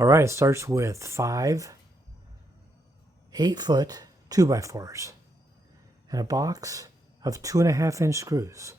All right, it starts with 5 8-foot 2x4s and a box of 2.5-inch screws.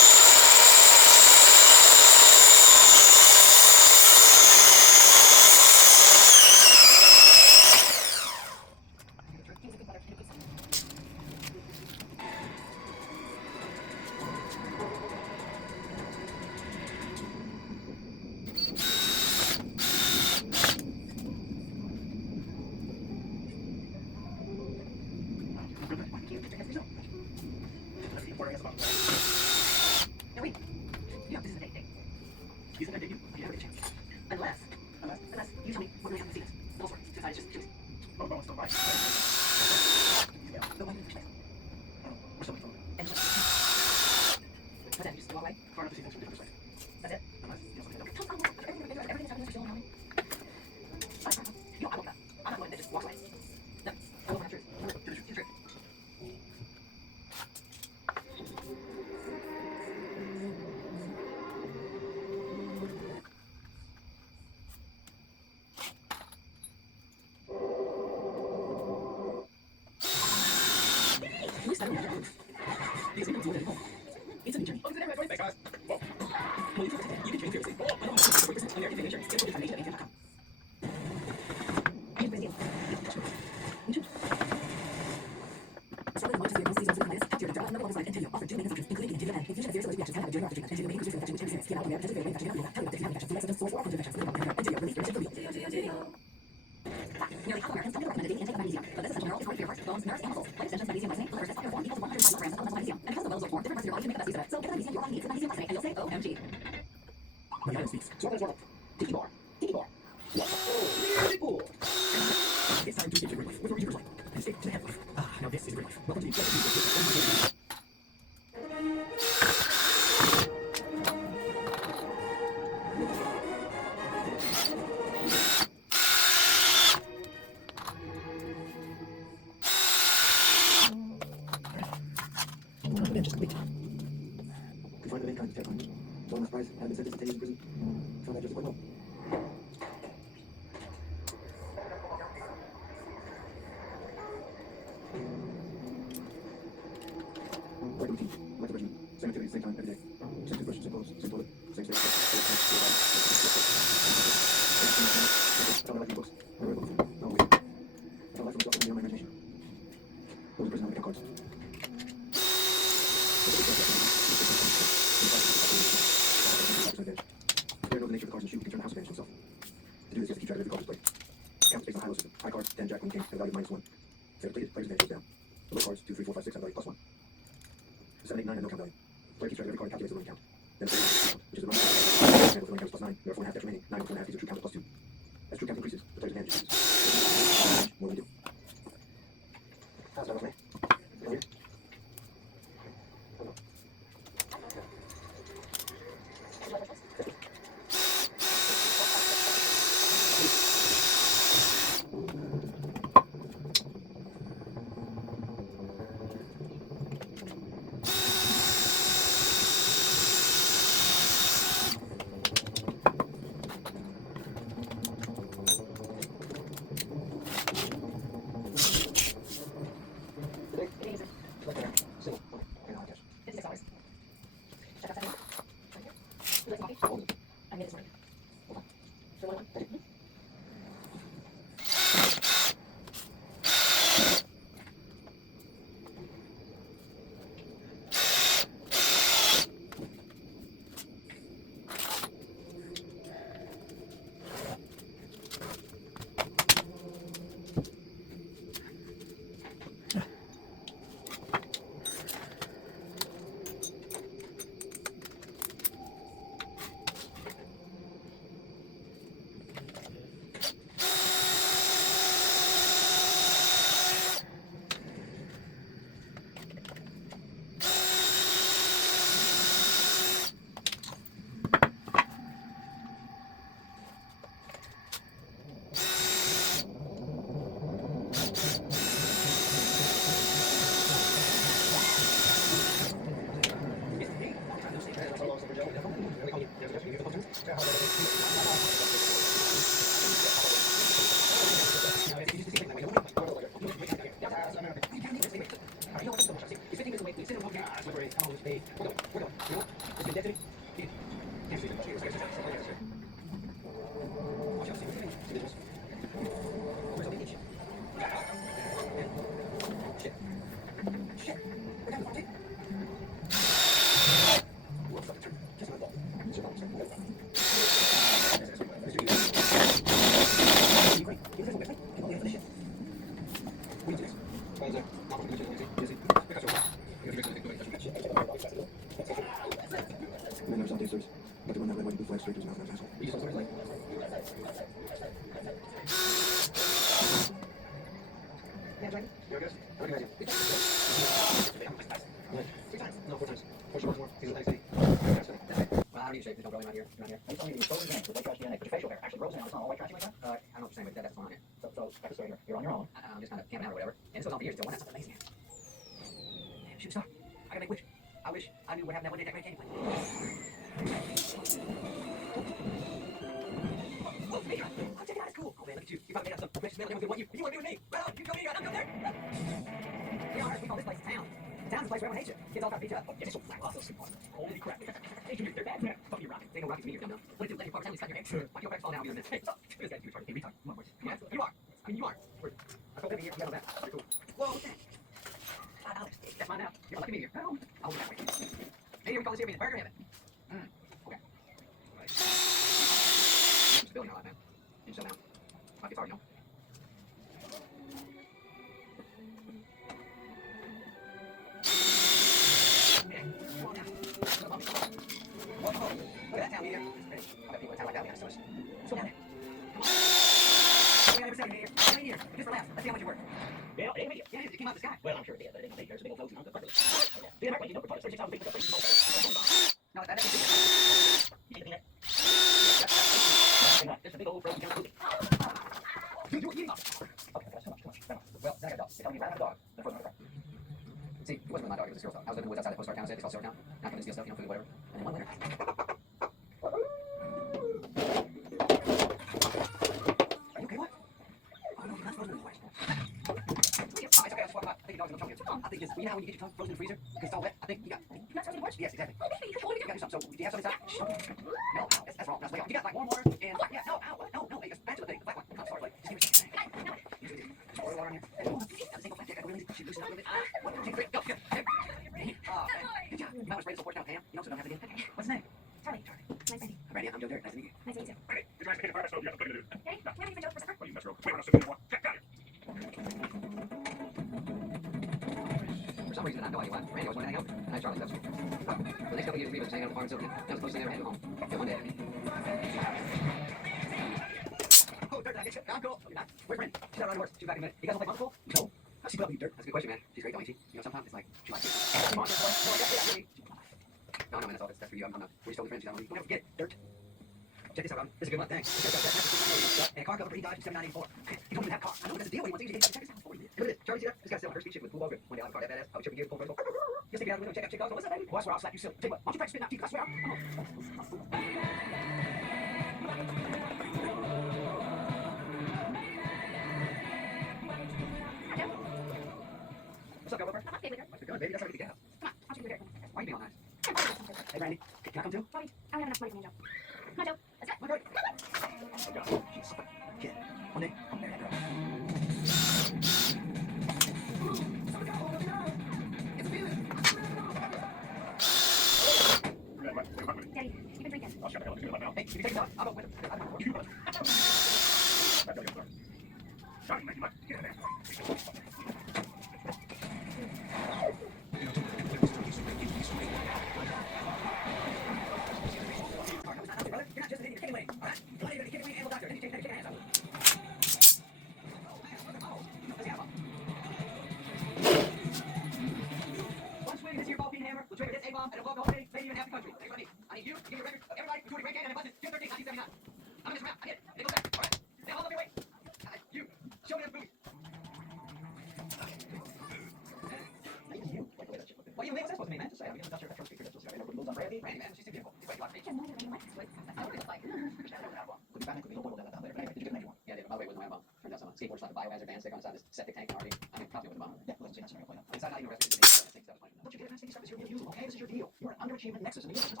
achievement nexus in the universe.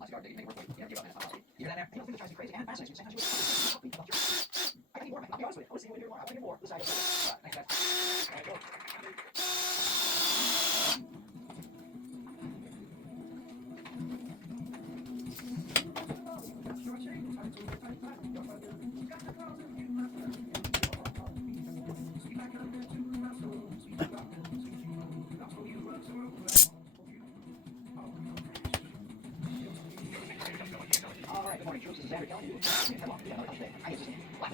Lots of yard digging, make it work. Yeah, give up, man. You're down there. You know, it drives me crazy and fascinates me. I got any more, man. I'll be honest with you. I want to see you here tomorrow. I want to hear more. This side. Thanks, guys. All right, go. All right, good morning, troops. This is Andrew telling you. Come on, we got another day. I hate this thing. What?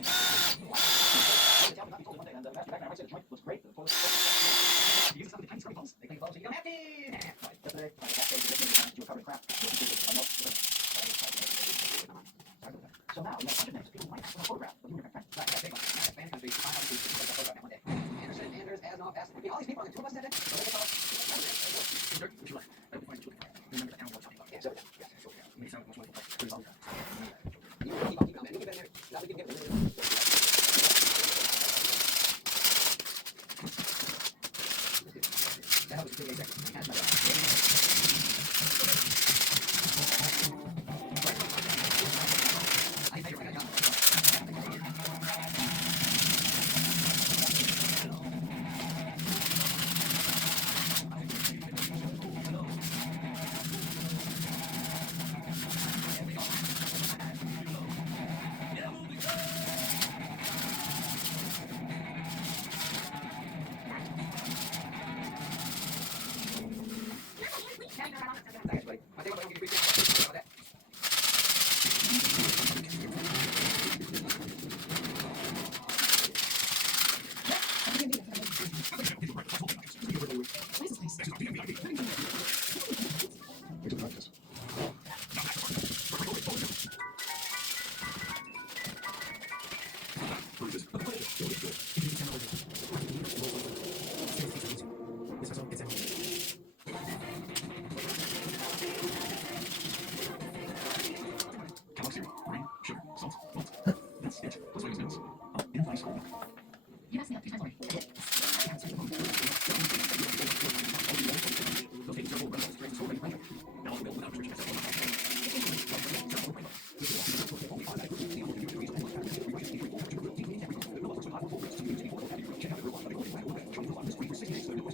Tell me not to be told one day, and the master back there, I said the joint looks great. The toilet. You use some of the tiny scrubby bubbles. They clean the bubbles, so you go empty. Right, yesterday, you were covered in crap.